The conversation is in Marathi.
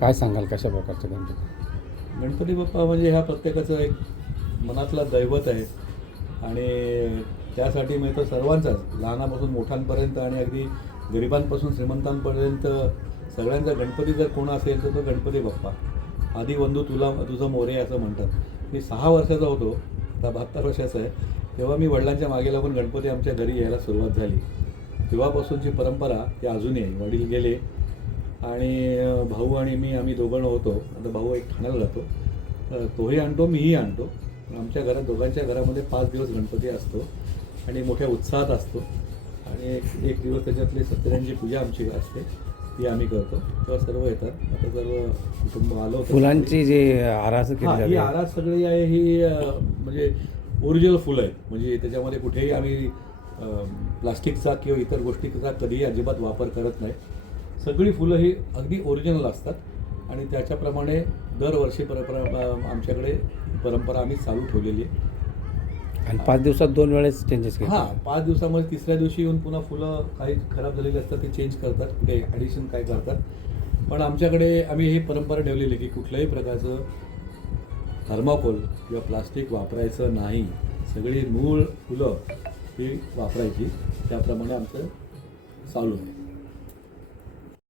काय सांगाल कशा प्रकारचे गणपती? गणपती बाप्पा म्हणजे ह्या प्रत्येकाचं एक मनातला दैवत आहे. आणि त्यासाठी मी तर सर्वांचाच लहानापासून मोठ्यांपर्यंत आणि अगदी गरिबांपासून श्रीमंतांपर्यंत सगळ्यांचा गणपती जर कोण असेल तर तो गणपती बाप्पा. आधी बंधू तुला तुझं मोरे असं म्हणतात. मी सहा वर्षाचा होतो आता बहात्तर वर्षाचा आहे. तेव्हा मी वडिलांच्या मागे लागून गणपती आमच्या घरी यायला सुरुवात झाली. तेव्हापासूनची परंपरा ती अजूनही आहे. वडील गेले आणि भाऊ आणि मी आम्ही दोघं होतो आता भाऊ एक ठाण्याला जातो तर तोही आणतो मीही आणतो. आमच्या घरात दोघांच्या घरामध्ये पाच दिवस गणपती असतो आणि मोठ्या उत्साहात असतो. आणि एक एक दिवस त्याच्यातली सत्यनारायणची पूजा आमची असते ती आम्ही करतो. तेव्हा सर्व येतात. आता सर्व कुटुंब आलं फुलांची जी आरास केली हा आरास सगळी आहे ही म्हणजे ओरिजिनल फुलं आहेत. म्हणजे त्याच्यामध्ये कुठेही आम्ही प्लास्टिकचा किंवा इतर गोष्टीचा कधीही अजिबात वापर करत नाही. सगळी फुलं ही अगदी ओरिजिनल असतात. आणि त्याच्याप्रमाणे दरवर्षी परंपरा आमच्याकडे परंपरा आम्ही चालू ठेवलेली आहे. आणि पाच दिवसात दोन वेळेस चेंजेस केले. हां पाच दिवसामध्ये तिसऱ्या दिवशी येऊन पुन्हा फुलं काही खराब झालेली असतात ते चेंज करतात कुठे ॲडिशन काय करतात. पण आमच्याकडे आम्ही ही परंपरा ठेवलेली आहे की कुठल्याही प्रकारचं थर्माकोल किंवा प्लास्टिक वापरायचं नाही. सगळी मूळ फुलं ही वापरायची. त्याप्रमाणे आमचं चालू आहे.